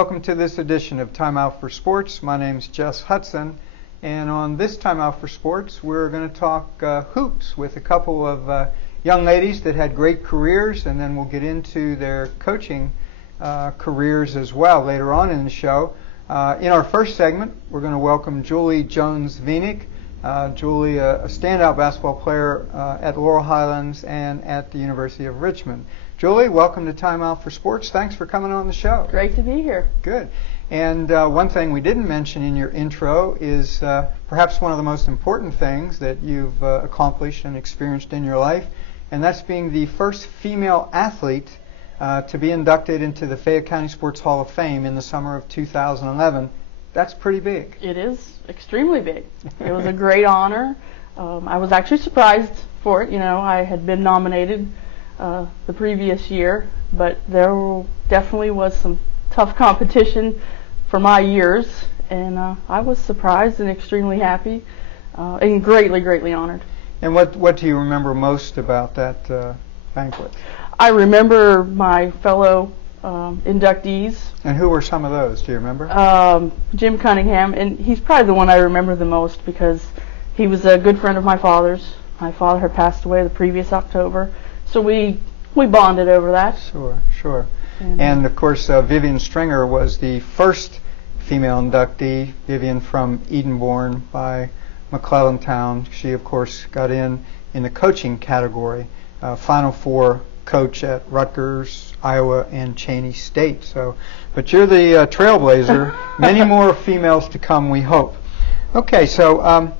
welcome to this edition of Time Out for Sports. My name's Jess Hudson, and on this Time Out for Sports, we're going to talk hoops with a couple of young ladies that had great careers, and then we'll get into their coaching careers as well later on in the show. In our first segment, we're going to welcome Julie Jones-Vinik. Julie, a standout basketball player at Laurel Highlands and at the University of Richmond. Julie, welcome to Time Out for Sports. Thanks for coming on the show. Great to be here. Good. And one thing we didn't mention in your intro is perhaps one of the most important things that you've accomplished and experienced in your life, and that's being the first female athlete to be inducted into the Fayette County Sports Hall of Fame in the summer of 2011. That's pretty big. It is extremely big. It was a great honor. I was actually surprised for it. You know, I had been nominated the previous year, but there definitely was some tough competition for my years, and I was surprised and extremely happy and greatly honored. And what do you remember most about that banquet? I remember my fellow inductees. And who were some of those? Do you remember? Jim Cunningham, and he's probably the one I remember the most because he was a good friend of my father's. My father had passed away the previous October, so we bonded over that. Sure. And of course, Vivian Stringer was the first female inductee. Vivian from Edenborn by McClellantown. She, of course, got in the coaching category. Final Four coach at Rutgers, Iowa, and Cheney State. So, but you're the trailblazer. Many more females to come, we hope. Okay, so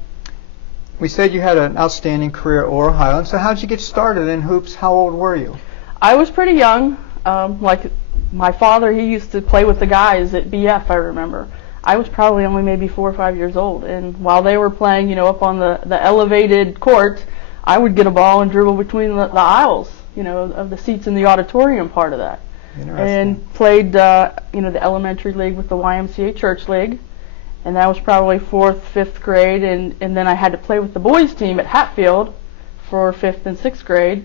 we said you had an outstanding career at Laurel Highlands. So how did you get started in hoops? How old were you? I was pretty young. Like my father, he used to play with the guys at BF, I remember. I was probably only maybe 4 or 5 years old. And while they were playing, you know, up on the elevated court, I would get a ball and dribble between the aisles, you know, of the seats in the auditorium part of that. And played, you know, the elementary league with the YMCA Church League. And that was probably 4th, 5th grade, and then I had to play with the boys team at Hatfield for 5th and 6th grade.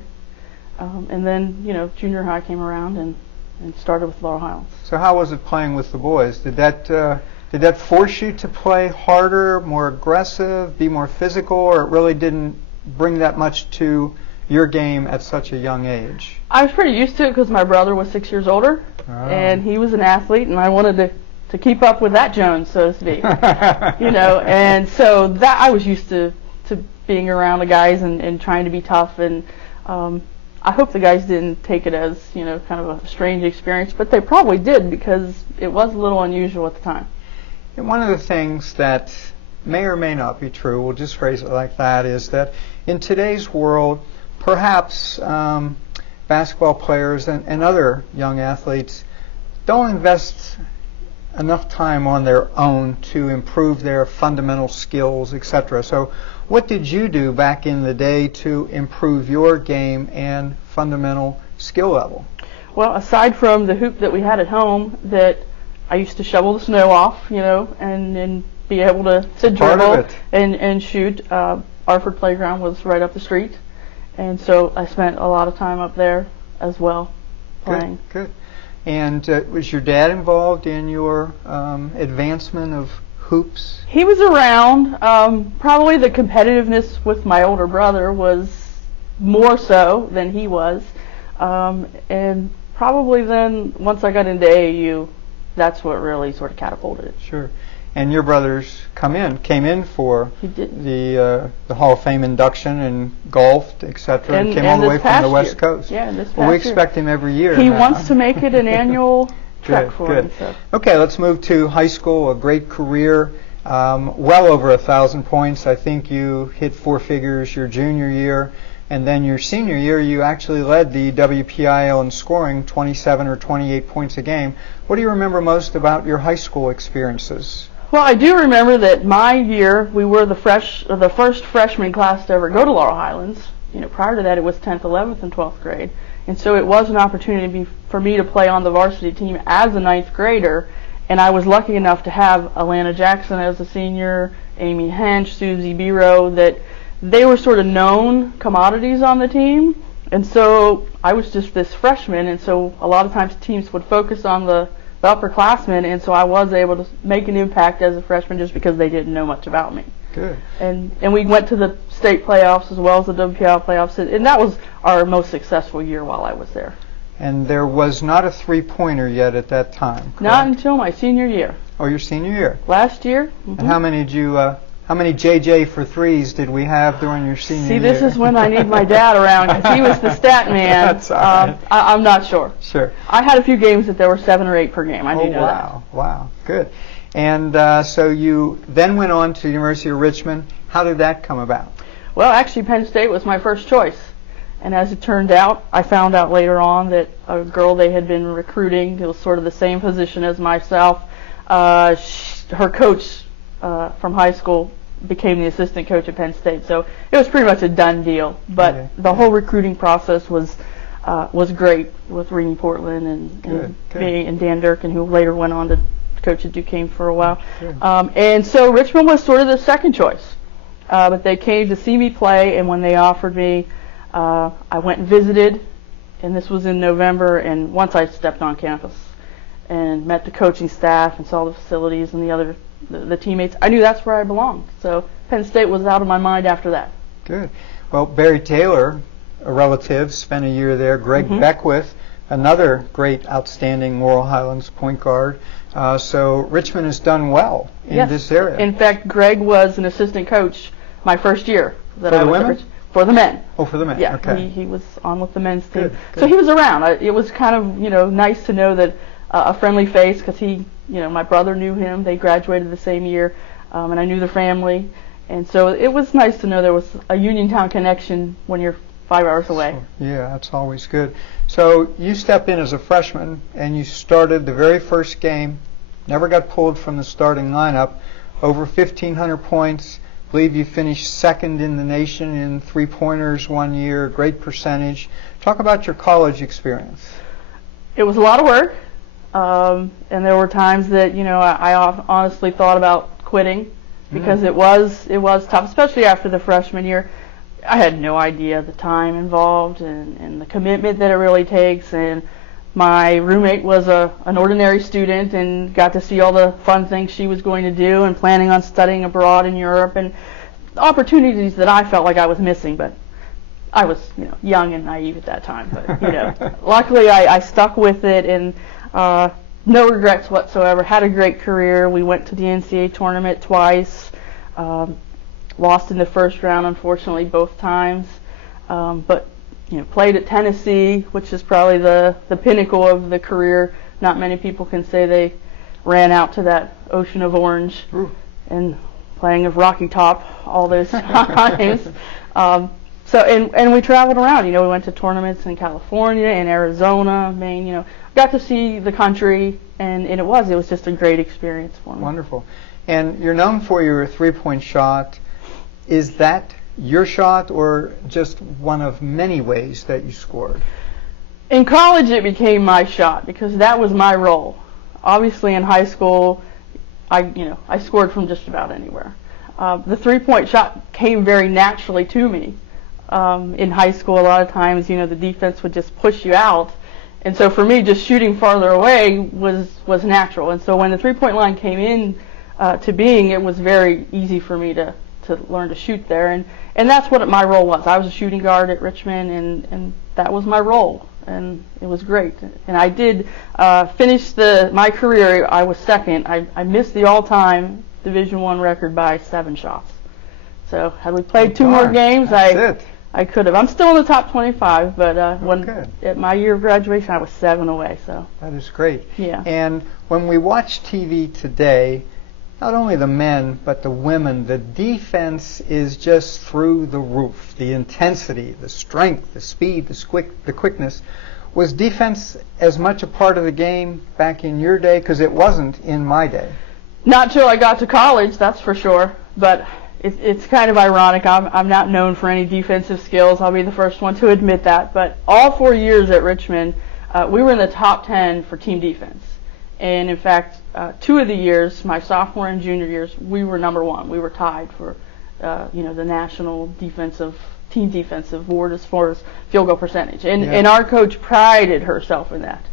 And then, you know, junior high came around and started with Laurel Highlands. So how was it playing with the boys? Did that force you to play harder, more aggressive, be more physical, or it really didn't bring that much to your game at such a young age? I was pretty used to it because my brother was 6 years older, and he was an athlete, and I wanted to keep up with that Jones, so to speak. You know, and so that I was used to being around the guys and trying to be tough, and I hope the guys didn't take it as, you know, kind of a strange experience, but they probably did because it was a little unusual at the time. And one of the things that may or may not be true, we'll just phrase it like that, is that in today's world, perhaps basketball players and other young athletes don't invest enough time on their own to improve their fundamental skills, etc. So what did you do back in the day to improve your game and fundamental skill level? Well, aside from the hoop that we had at home that I used to shovel the snow off, you know, and be able to dribble and shoot. Arford Playground was right up the street, and so I spent a lot of time up there as well playing. Good. And was your dad involved in your advancement of hoops? He was around. Probably the competitiveness with my older brother was more so than he was. And probably then, once I got into AAU, that's what really sort of catapulted it. Sure. And your brothers came in for the Hall of Fame induction and golfed, etc., and came all the way from the West Coast. Yeah, this past Well, we expect him every year. He wants to make it an annual trek for him. So. Okay, let's move to high school. A great career, well over 1,000 points. I think you hit 4 figures your junior year. And then your senior year, you actually led the WPIAL in scoring, 27 or 28 points a game. What do you remember most about your high school experiences? Well, I do remember that my year, we were the first freshman class to ever go to Laurel Highlands. You know, prior to that, it was 10th, 11th, and 12th grade. And so it was an opportunity for me to play on the varsity team as a 9th grader. And I was lucky enough to have Alana Jackson as a senior, Amy Hench, Susie Biro, that they were sort of known commodities on the team. And so I was just this freshman, and so a lot of times teams would focus on the the upperclassmen, and so I was able to make an impact as a freshman just because they didn't know much about me. Good. And we went to the state playoffs as well as the WPIAL playoffs, and that was our most successful year while I was there. And there was not a three-pointer yet at that time, correct? Not until my senior year. Oh, your senior year. Last year. And how many did you? How many JJ for threes did we have during your senior year? See, this is when I need my dad around because he was the stat man. That's all right. I'm not sure. Sure. I had a few games that there were 7 or 8 per game. I do know wow. Wow. Good. And so you then went on to the University of Richmond. How did that come about? Well, actually, Penn State was my first choice. And as it turned out, I found out later on that a girl they had been recruiting, it was sort of the same position as myself, her coach from high school became the assistant coach at Penn State. So it was pretty much a done deal. But the whole recruiting process was great with Renee Portland and me and Dan Durkin, who later went on to coach at Duquesne for a while. And so Richmond was sort of the second choice. But they came to see me play, and when they offered me, I went and visited, and this was in November, and once I stepped on campus and met the coaching staff and saw the facilities and the teammates, I knew that's where I belonged. So Penn State was out of my mind after that. Good. Well, Barry Taylor, a relative, spent a year there. Greg Beckwith, another great, outstanding Laurel Highlands point guard. So Richmond has done well in this area. In fact, Greg was an assistant coach my first year. For the women? For the men. Oh, for the men. Yeah, okay. he was on with the men's team. Good. So he was around. It was kind of, nice to know that a friendly face, because my brother knew him. They graduated the same year, and I knew the family. And so it was nice to know there was a Uniontown connection when you're 5 hours away. Yeah, that's always good. So you step in as a freshman, and you started the very first game, never got pulled from the starting lineup, over 1,500 points. I believe you finished second in the nation in three-pointers one year, great percentage. Talk about your college experience. It was a lot of work, and there were times that, I honestly thought about quitting because it was tough, especially after the freshman year. I had no idea the time involved and the commitment that it really takes, and my roommate was an ordinary student and got to see all the fun things she was going to do and planning on studying abroad in Europe and opportunities that I felt like I was missing. But I was, young and naive at that time. But, luckily I stuck with it, and no regrets whatsoever. Had a great career. We went to the NCAA tournament twice. Lost in the first round, unfortunately, both times. But played at Tennessee, which is probably the pinnacle of the career. Not many people can say they ran out to that ocean of orange. And playing of Rocky Top all those times. And we traveled around. We went to tournaments in California, in Arizona, Maine. Got to see the country, and it was just a great experience for me. Wonderful. And you're known for your three-point shot. Is that your shot, or just one of many ways that you scored? In college, it became my shot because that was my role. Obviously, in high school, I scored from just about anywhere. The three-point shot came very naturally to me. In high school, a lot of times, the defense would just push you out, and so for me, just shooting farther away was natural. And so when the three-point line came in to being, it was very easy for me to learn to shoot there, and that's what my role was. I was a shooting guard at Richmond, and that was my role, and it was great. And I did finish my career. I was second. I missed the all-time Division I record by 7 shots. So had we played 2 more games, I could have. I'm still in the top 25, but at my year of graduation, I was 7 away. So that is great. Yeah. And when we watch TV today, not only the men, but the women, the defense is just through the roof. The intensity, the strength, the speed, the quickness. Was defense as much a part of the game back in your day? Because it wasn't in my day. Not till I got to college, that's for sure. But it's kind of ironic. I'm not known for any defensive skills. I'll be the first one to admit that. But all 4 years at Richmond, we were in the top 10 for team defense. And in fact, 2 of the years, my sophomore and junior years, we were number 1. We were tied for, the national team defensive award as far as field goal percentage. And our coach prided herself in that.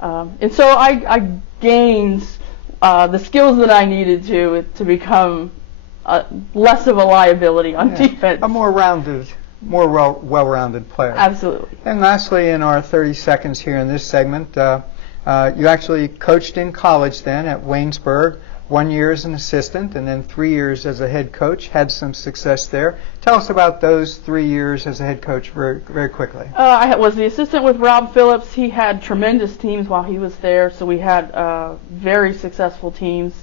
And so I gained the skills that I needed to become less of a liability on defense. A more rounded, more well-rounded player. Absolutely. And lastly, in our 30 seconds here in this segment, you actually coached in college then at Waynesburg, 1 year as an assistant and then 3 years as a head coach, had some success there. Tell us about those 3 years as a head coach very, very quickly. I was the assistant with Rob Phillips. He had tremendous teams while he was there, so we had very successful teams.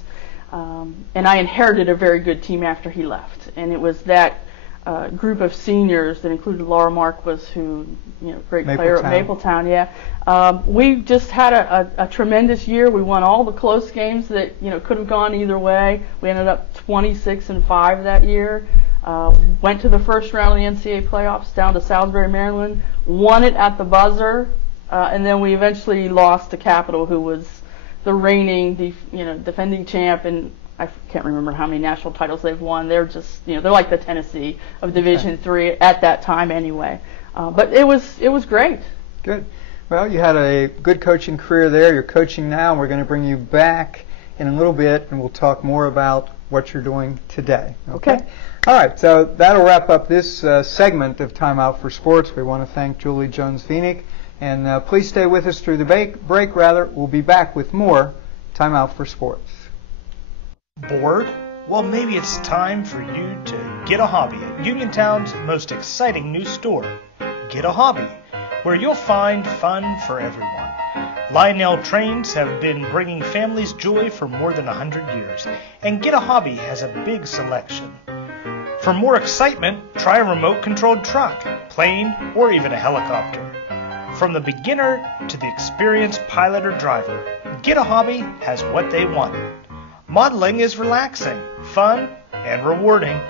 And I inherited a very good team after he left. And it was that group of seniors that included Laura Marquis, who, great player at Mapletown. Yeah, we just had a tremendous year. We won all the close games that could have gone either way. We ended up 26-5 that year. Went to the first round of the NCAA playoffs down to Salisbury, Maryland. Won it at the buzzer, and then we eventually lost to Capital, who was the reigning, defending champ, and I can't remember how many national titles they've won. They're just, they're like the Tennessee of Division III at that time, anyway. But it was great. Good. Well, you had a good coaching career there. You're coaching now. We're going to bring you back in a little bit, and we'll talk more about what you're doing today. Okay. All right. So that'll wrap up this segment of Time Out for Sports. We want to thank Julie Jones-Vinik, and please stay with us through the break. We'll be back with more Time Out for Sports. Bored? Well, maybe it's time for you to get a hobby at Uniontown's most exciting new store, Get a Hobby, where you'll find fun for everyone. Lionel Trains have been bringing families joy for more than 100 years, and Get a Hobby has a big selection. For more excitement, try a remote-controlled truck, plane, or even a helicopter. From the beginner to the experienced pilot or driver, Get a Hobby has what they want. Modeling is relaxing, fun, and rewarding,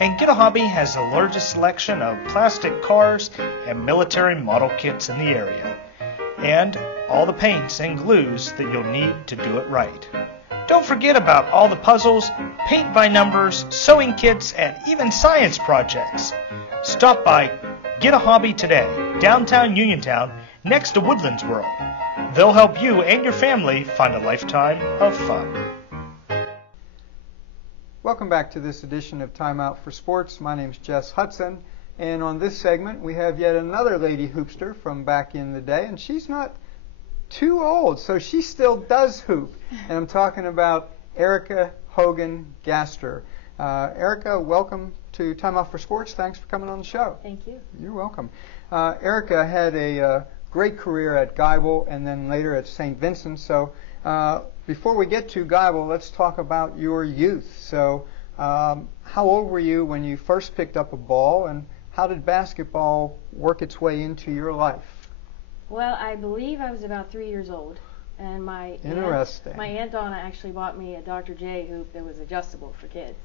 and Get a Hobby has the largest selection of plastic cars and military model kits in the area, and all the paints and glues that you'll need to do it right. Don't forget about all the puzzles, paint by numbers, sewing kits, and even science projects. Stop by Get a Hobby today, downtown Uniontown, next to Woodlands World. They'll help you and your family find a lifetime of fun. Welcome back to this edition of Time Out for Sports. My name's Jess Hudson, and on this segment we have yet another lady hoopster from back in the day, and she's not too old, so she still does hoop. And I'm talking about Erica Hogan Gaster. Erica, welcome to Time Out for Sports. Thanks for coming on the show. Thank you. You're welcome. Erica had a great career at Geibel and then later at St. Vincent. So before we get to Geibel, let's talk about your youth. So how old were you when you first picked up a ball, and how did basketball work its way into your life? Well, I believe I was about 3 years old, and my aunt Donna actually bought me a Dr. J hoop that was adjustable for kids,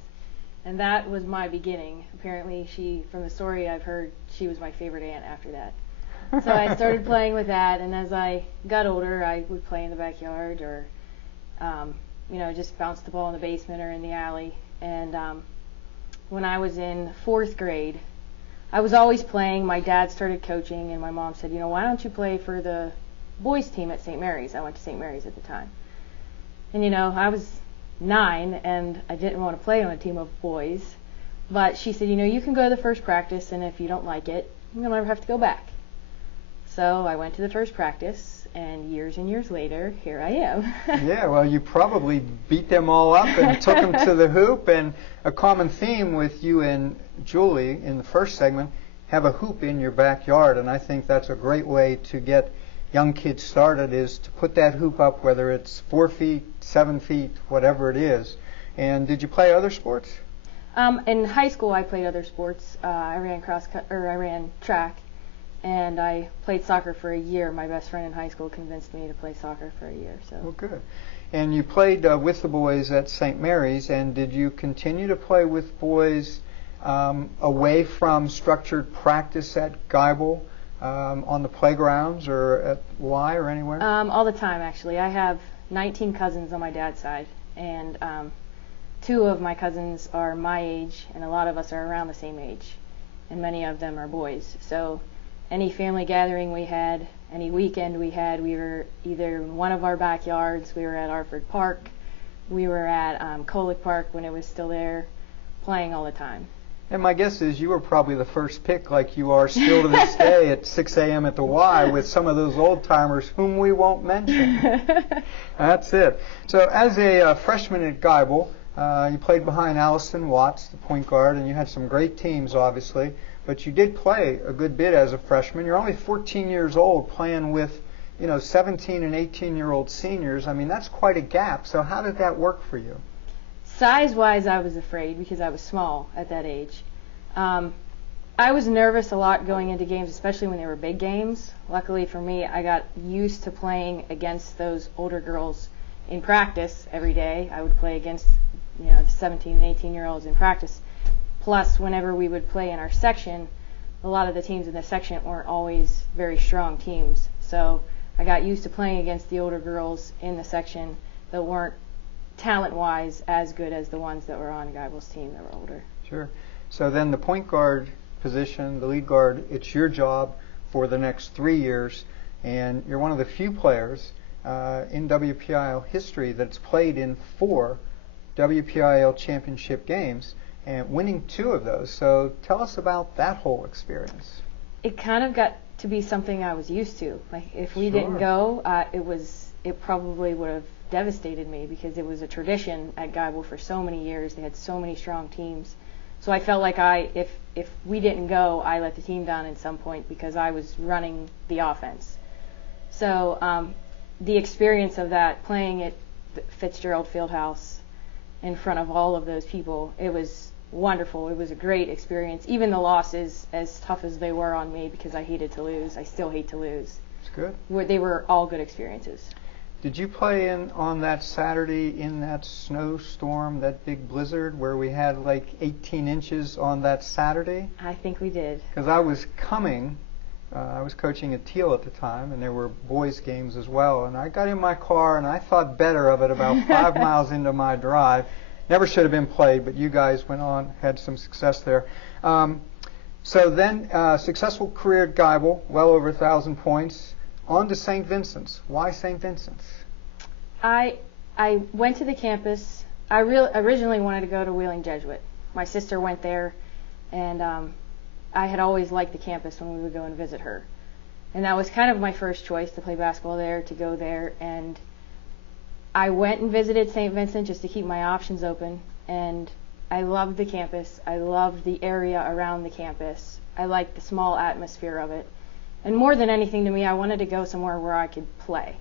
and that was my beginning. Apparently, from the story I've heard, she was my favorite aunt after that. So I started playing with that, and as I got older, I would play in the backyard or, just bounce the ball in the basement or in the alley. And when I was in 4th grade, I was always playing. My dad started coaching, and my mom said, why don't you play for the boys team at St. Mary's? I went to St. Mary's at the time. And, I was 9, and I didn't want to play on a team of boys. But she said, you can go to the first practice, and if you don't like it, you'll never have to go back. So I went to the first practice, and years later, here I am. Yeah, well, you probably beat them all up and took them to the hoop. And a common theme with you and Julie in the first segment, have a hoop in your backyard. And I think that's a great way to get young kids started, is to put that hoop up, whether it's 4 feet, 7 feet, whatever it is. And did you play other sports? In high school, I played other sports. I ran track. And I played soccer for a year. My best friend in high school convinced me to play soccer for a year. So. Well, good. And you played with the boys at St. Mary's, and did you continue to play with boys away from structured practice at Geibel, on the playgrounds or at Y or anywhere? All the time, actually. I have 19 cousins on my dad's side, and 2 of my cousins are my age, and a lot of us are around the same age, and many of them are boys. So. any family gathering we had, any weekend we had, we were either in one of our backyards, we were at Arford Park, we were at Colic Park when it was still there, playing all the time. And my guess is you were probably the first pick, like you are still to this day at 6 a.m. at the Y with some of those old timers whom we won't mention. That's it. So as a freshman at Geibel, you played behind Allison Watts, the point guard, and you had some great teams, obviously. But you did play a good bit as a freshman. You're only 14 years old playing with, 17 and 18-year-old seniors. I mean, that's quite a gap. So how did that work for you? Size-wise, I was afraid because I was small at that age. I was nervous a lot going into games, especially when they were big games. Luckily for me, I got used to playing against those older girls in practice every day. I would play against, the 17 and 18-year-olds in practice. Plus, whenever we would play in our section, a lot of the teams in the section weren't always very strong teams. So I got used to playing against the older girls in the section that weren't talent-wise as good as the ones that were on Geibel's team that were older. Sure. So then the point guard position, the lead guard, it's your job for the next 3 years, and you're one of the few players in WPIAL history that's played in 4 WPIAL championship games, and winning 2 of those. So tell us about that whole experience. It kind of got to be something I was used to. Like, if we didn't go, it probably would have devastated me because it was a tradition at Geibel for so many years. They had so many strong teams. So I felt like if we didn't go, I let the team down at some point because I was running the offense. So the experience of that, playing at Fitzgerald Fieldhouse in front of all of those people, it was wonderful. It was a great experience. Even the losses, as tough as they were on me because I hated to lose, I still hate to lose. It's good. They were all good experiences. Did you play on that Saturday in that snowstorm, that big blizzard where we had like 18 inches on that Saturday? I think we did. Because I was coaching at Teal at the time, and there were boys' games as well. And I got in my car, and I thought better of it about 5 miles into my drive. Never should have been played, but you guys went on, had some success there. So then, successful career at Geibel, well over 1,000 points. On to St. Vincent's. Why St. Vincent's? I went to the campus. I originally wanted to go to Wheeling Jesuit. My sister went there, and I had always liked the campus when we would go and visit her. And that was kind of my first choice, to play basketball there, to go there. And I went and visited St. Vincent just to keep my options open. And I loved the campus. I loved the area around the campus. I liked the small atmosphere of it. And more than anything to me, I wanted to go somewhere where I could play.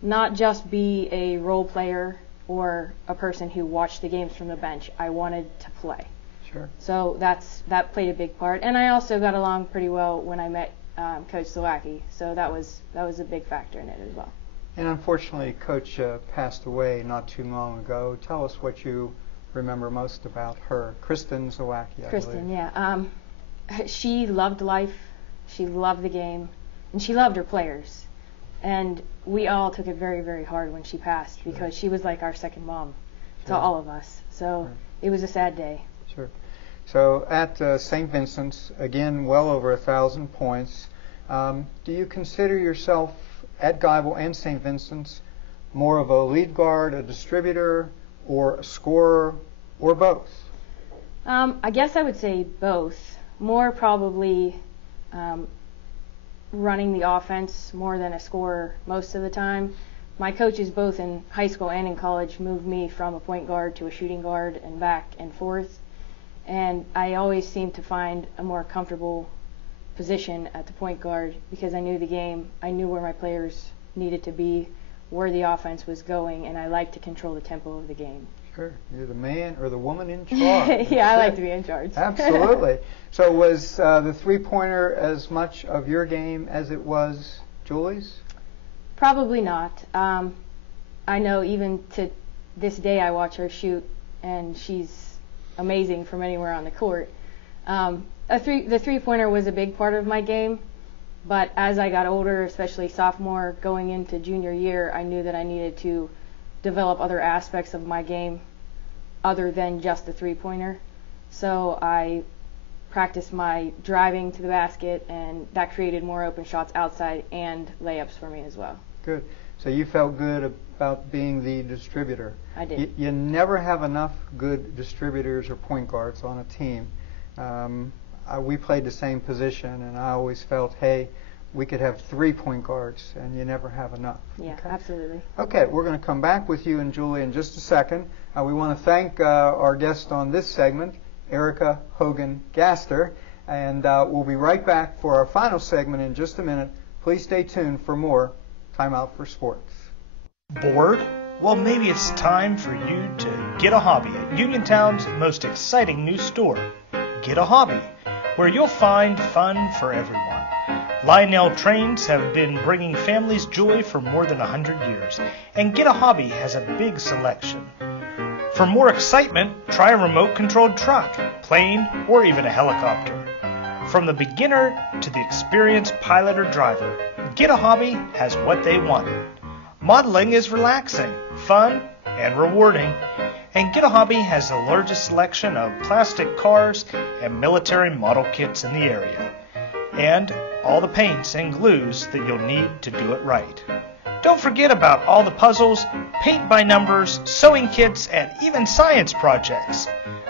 Not just be a role player or a person who watched the games from the bench. I wanted to play. Sure. So that played a big part. And I also got along pretty well when I met Coach Sawacki. So that was a big factor in it as well. And unfortunately, Coach passed away not too long ago. Tell us what you remember most about her. Kristen Sawacki, I Kristen, believe. Yeah. She loved life. She loved the game, and she loved her players. And we all took it very, very hard when she passed because she was like our second mom to all of us. So it was a sad day. Sure. So at St. Vincent's, again, well over 1,000 points. Do you consider yourself at Geibel and St. Vincent's more of a lead guard, a distributor, or a scorer, or both? I guess I would say both. More probably running the offense more than a scorer most of the time. My coaches both in high school and in college moved me from a point guard to a shooting guard and back and forth. And I always seemed to find a more comfortable position at the point guard because I knew the game. I knew where my players needed to be, where the offense was going, and I liked to control the tempo of the game. Sure. You're the man or the woman in charge. Yeah, I like to be in charge. Absolutely. So was the three-pointer as much of your game as it was Julie's? Probably not. I know even to this day I watch her shoot, and she's amazing from anywhere on the court. The three-pointer was a big part of my game, but as I got older, especially sophomore, going into junior year, I knew that I needed to develop other aspects of my game other than just the three-pointer. So I practiced my driving to the basket, and that created more open shots outside and layups for me as well. Good. So you felt good about being the distributor. I did. You never have enough good distributors or point guards on a team. We played the same position, and I always felt, hey, we could have 3 point guards, and you never have enough. Yeah, okay? Absolutely. Okay, we're going to come back with you and Julie in just a second. We want to thank our guest on this segment, Erica Hogan Gaster, and we'll be right back for our final segment in just a minute. Please stay tuned for more Time Out for Sports. Bored? Well, maybe it's time for you to get a hobby at Uniontown's most exciting new store, Get a Hobby, where you'll find fun for everyone. Lionel Trains have been bringing families joy for more than 100 years, and Get a Hobby has a big selection. For more excitement, try a remote-controlled truck, plane, or even a helicopter. From the beginner to the experienced pilot or driver, Get a Hobby has what they want. Modeling is relaxing, fun, and rewarding, and Get a Hobby has the largest selection of plastic cars and military model kits in the area, and all the paints and glues that you'll need to do it right. Don't forget about all the puzzles, paint by numbers, sewing kits, and even science projects.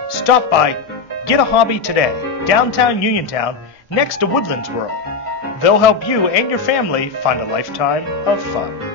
Stop by Get a Hobby today, downtown Uniontown, next to Woodlands World. They'll help you and your family find a lifetime of fun.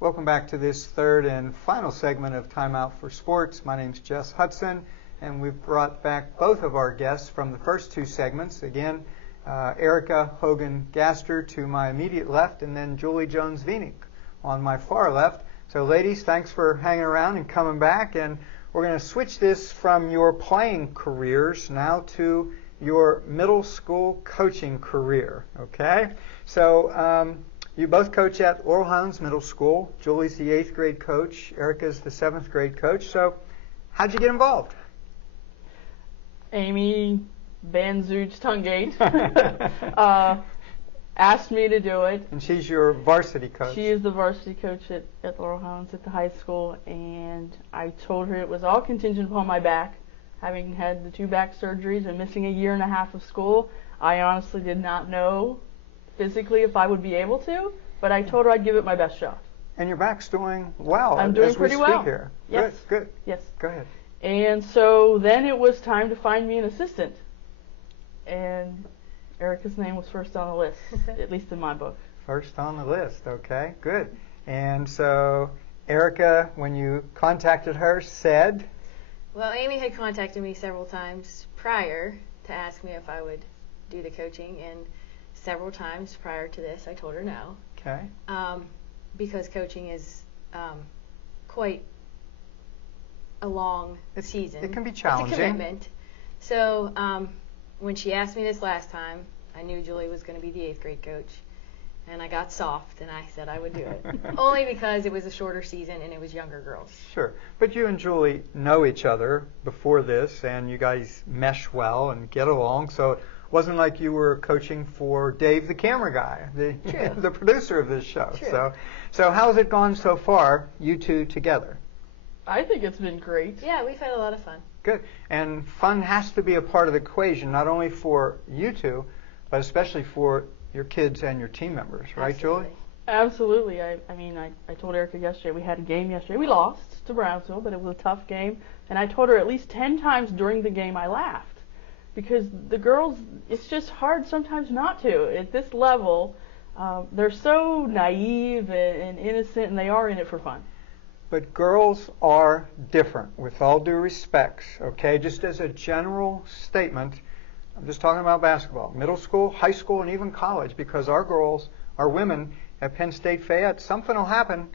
Welcome back to this third and final segment of Time Out for Sports. My name's Jess Hudson, and we've brought back both of our guests from the first 2 segments. Again, Erica Hogan Gaster to my immediate left, and then Julie Jones-Vinik on my far left. So ladies, thanks for hanging around and coming back, and we're going to switch this from your playing careers now to your middle school coaching career, okay? So you both coach at Laurel Highlands Middle School. Julie's the 8th grade coach. Erica's the 7th grade coach. So how'd you get involved? Amy Van Zooch Tungate asked me to do it. And she's your varsity coach. She is the varsity coach at Laurel Highlands at the high school, and I told her it was all contingent upon my back. Having had the 2 back surgeries and missing a year and a half of school, I honestly did not know physically if I would be able to, but I told her I'd give it my best shot. And your back's doing well. I'm doing as pretty we speak well. Here. Yes. Good. Yes. Go ahead. And so then it was time to find me an assistant. And Erica's name was first on the list, at least in my book. First on the list. Okay, good. And so Erica, when you contacted her, said? Well, Amy had contacted me several times prior to ask me if I would do the coaching, and several times prior to this I told her no. Okay. Because coaching is quite a long season. It can be challenging. It's a commitment. So when she asked me this last time, I knew Julie was going to be the 8th grade coach. And I got soft, and I said I would do it. Only because it was a shorter season and it was younger girls. Sure. But you and Julie know each other before this, and you guys mesh well and get along. So it wasn't like you were coaching for Dave, the camera guy, the producer of this show. True. So how's it gone so far, you two together? I think it's been great. Yeah, we've had a lot of fun. Good. And fun has to be a part of the equation, not only for you two, but especially for your kids and your team members, right, Absolutely. Julie? Absolutely. I told Erica yesterday, we had a game yesterday. We lost to Brownsville, but it was a tough game. And I told her at least 10 times during the game I laughed. Because the girls, it's just hard sometimes not to. At this level, they're so naive and innocent, and they are in it for fun. But girls are different, with all due respects, okay? Just as a general statement, I'm just talking about basketball, middle school, high school, and even college, because our girls, our women at Penn State Fayette, something will happen.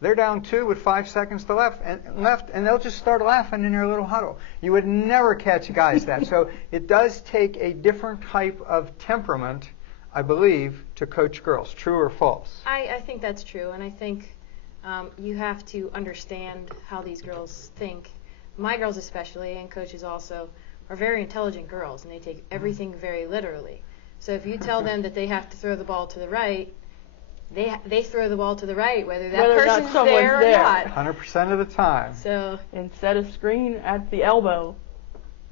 They're down 2 with 5 seconds to left, and they'll just start laughing in their little huddle. You would never catch guys that. So it does take a different type of temperament, I believe, to coach girls. True or false? I think that's true, and I think you have to understand how these girls think. My girls especially, and coaches also, are very intelligent girls, and they take everything very literally. So if you tell them that they have to throw the ball to the right, they throw the ball to the right, whether person's there or not. 100% of the time. So and set a screen at the elbow.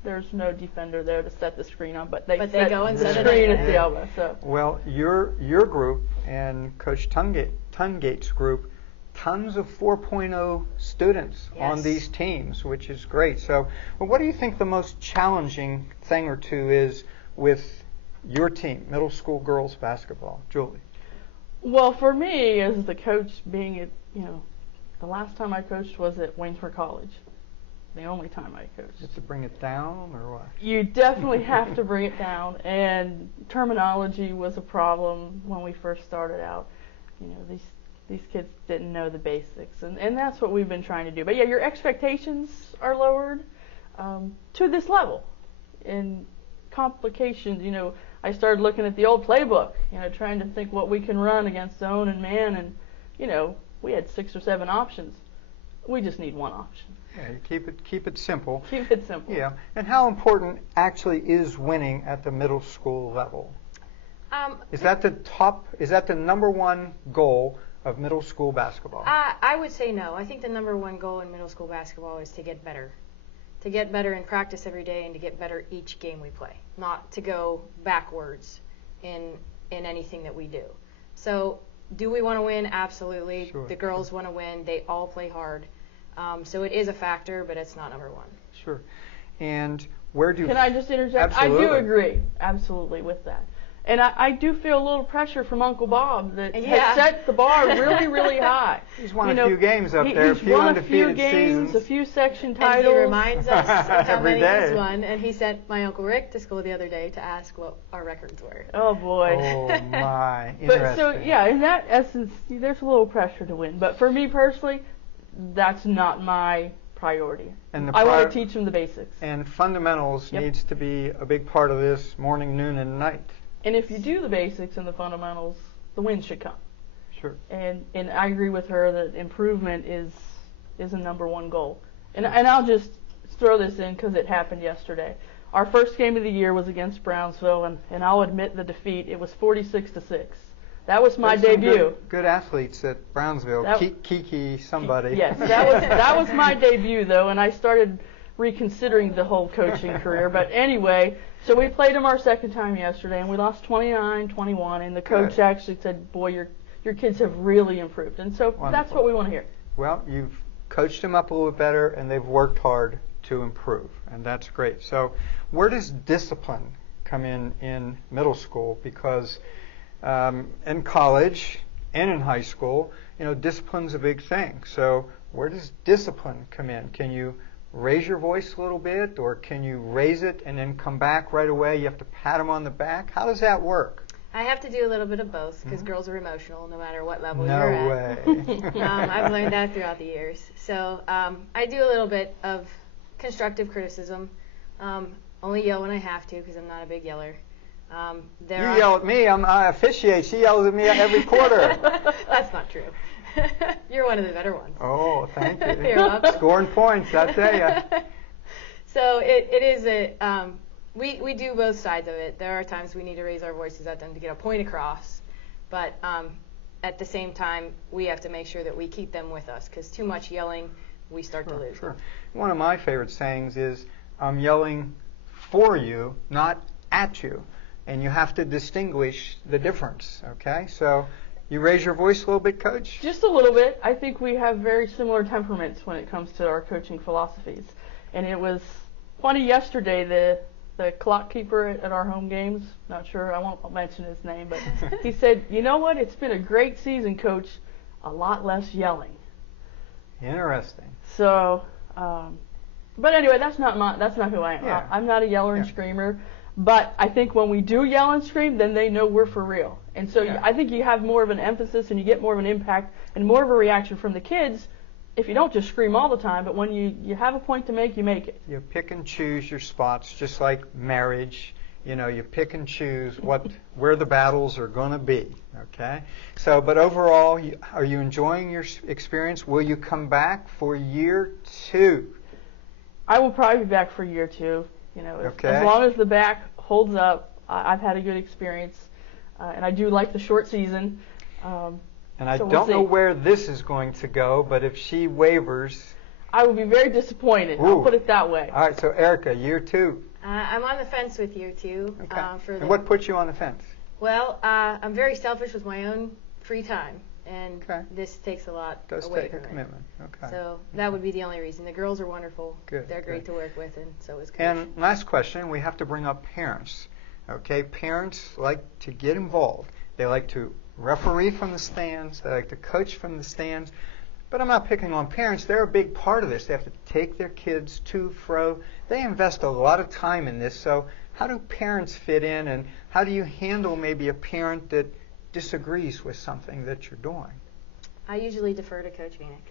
there's no defender there to set the screen on, but they go and set the it screen in. at the elbow. So. Well, your group and Coach Tungate's group, tons of 4.0 students on these teams, which is great. So, well, what do you think the most challenging thing or two is with your team, middle school girls basketball? Julie? Well, for me, as the coach, being at, the last time I coached was at Waynesburg College. The only time I coached. Just to bring it down, or what? You definitely have to bring it down, and terminology was a problem when we first started out. These kids didn't know the basics, and that's what we've been trying to do. But yeah, your expectations are lowered to this level. And complications, I started looking at the old playbook, trying to think what we can run against zone and man, and we had 6 or 7 options. We just need one option. Yeah, you keep it simple. Keep it simple. Yeah. And how important actually is winning at the middle school level? Is that the number one goal of middle school basketball? I would say no. I think the number one goal in middle school basketball is to get better. To get better in practice every day and to get better each game we play. Not to go backwards in anything that we do. So, do we want to win? Absolutely. Sure, the girls want to win. They all play hard. So it is a factor, but it's not number one. Sure. And where do... Can I just interject? Absolutely. I do agree absolutely with that. And I do feel a little pressure from Uncle Bob that has set the bar really, really high. He's won a few games up there, a few undefeated seasons. A few section titles. And he reminds us of how many day. he's won. And he sent my Uncle Rick to school the other day to ask what our records were. Oh, boy. Oh, my. Interesting. But so, yeah, in that essence, there's a little pressure to win. But for me personally, that's not my priority. And I want to teach them the basics. And fundamentals needs to be a big part of this, morning, noon, and night. And if you do the basics and the fundamentals, the wins should come. Sure. And I agree with her that improvement is a number one goal. And I'll just throw this in because it happened yesterday. Our first game of the year was against Brownsville, and I'll admit the defeat. It was 46-6. That was my debut. Good athletes at Brownsville. Kiki somebody. Yes, that was my debut though, and I started reconsidering the whole coaching career. But anyway, so we played them our second time yesterday, and we lost 29-21. And the coach actually said, "Boy, your kids have really improved." And so that's what we want to hear. Well, you've coached them up a little bit better, and they've worked hard to improve, and that's great. So, where does discipline come in middle school? Because in college and in high school, discipline's a big thing. So, where does discipline come in? Can you raise your voice a little bit, or can you raise it and then come back right away? You have to pat them on the back. How does that work? I have to do a little bit of both because girls are emotional no matter what level no you're at. way. I've learned that throughout the years. So I do a little bit of constructive criticism. Only yell when I have to because I'm not a big yeller. You yell at me. I officiate. She yells at me every quarter. That's not true. You're one of the better ones. Oh, thank you. You're welcome. Scoring points, I tell you. So it is we do both sides of it. There are times we need to raise our voices at them to get a point across, but at the same time, we have to make sure that we keep them with us because too much yelling, we start to lose. Sure. One of my favorite sayings is, "I'm yelling for you, not at you," and you have to distinguish the difference. Okay, so. You raise your voice a little bit, Coach? Just a little bit. I think we have very similar temperaments when it comes to our coaching philosophies. And it was funny yesterday, the clock keeper at our home games, not sure, I won't mention his name, but he said, "You know what, it's been a great season, Coach, a lot less yelling." Interesting. So, but anyway, that's not who I am. Yeah. I'm not a yeller and screamer. But I think when we do yell and scream, then they know we're for real. And so I think you have more of an emphasis and you get more of an impact and more of a reaction from the kids if you don't just scream all the time, but when you have a point to make, you make it. You pick and choose your spots, just like marriage. You pick and choose where the battles are going to be. Okay. So, but overall, are you enjoying your experience? Will you come back for year 2? I will probably be back for year 2. As long as the back holds up, I've had a good experience, and I do like the short season. And I don't know where this is going to go, but if she wavers, I would be very disappointed. Ooh. I'll put it that way. All right, so Erica, year 2. I'm on the fence with year 2. Okay. And what puts you on the fence? Well, I'm very selfish with my own free time, and Okay. this takes a lot It does away take a from it. commitment. Okay. So that would be the only reason. The girls are wonderful. Good, They're great good. to work with, and so is Coach. And last question, we have to bring up parents. Okay, parents like to get involved. They like to referee from the stands. They like to coach from the stands. But I'm not picking on parents. They're a big part of this. They have to take their kids to, fro. They invest a lot of time in this. So how do parents fit in, and how do you handle maybe a parent that disagrees with something that you're doing? I usually defer to Coach Vinik.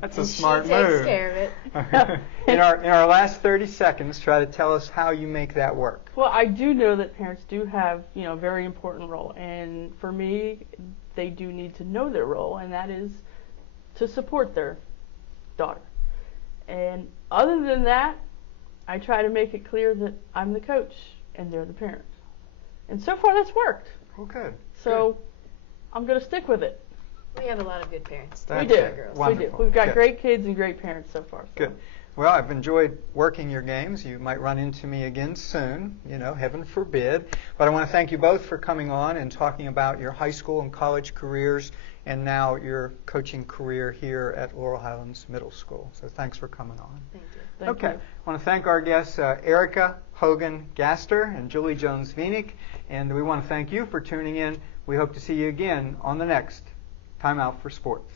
That's a And smart she takes move. care of it. in our last 30 seconds, try to tell us how you make that work. Well, I do know that parents do have, a very important role, and for me, they do need to know their role, and that is to support their daughter. And other than that, I try to make it clear that I'm the coach and they're the parents. And so far, that's worked. Well, good. So I'm going to stick with it. We have a lot of good parents. That's We do. it. Girls. We do. Wonderful. We've got Good. great kids and great parents so far. So. Good. Well, I've enjoyed working your games. You might run into me again soon, heaven forbid. But I want to thank you both for coming on and talking about your high school and college careers and now your coaching career here at Laurel Highlands Middle School. So thanks for coming on. Thank you. Thank Okay. you. I want to thank our guests, Erica Hogan-Gaster and Julie Jones-Vinik. And we want to thank you for tuning in. We hope to see you again on the next Time Out for Sports.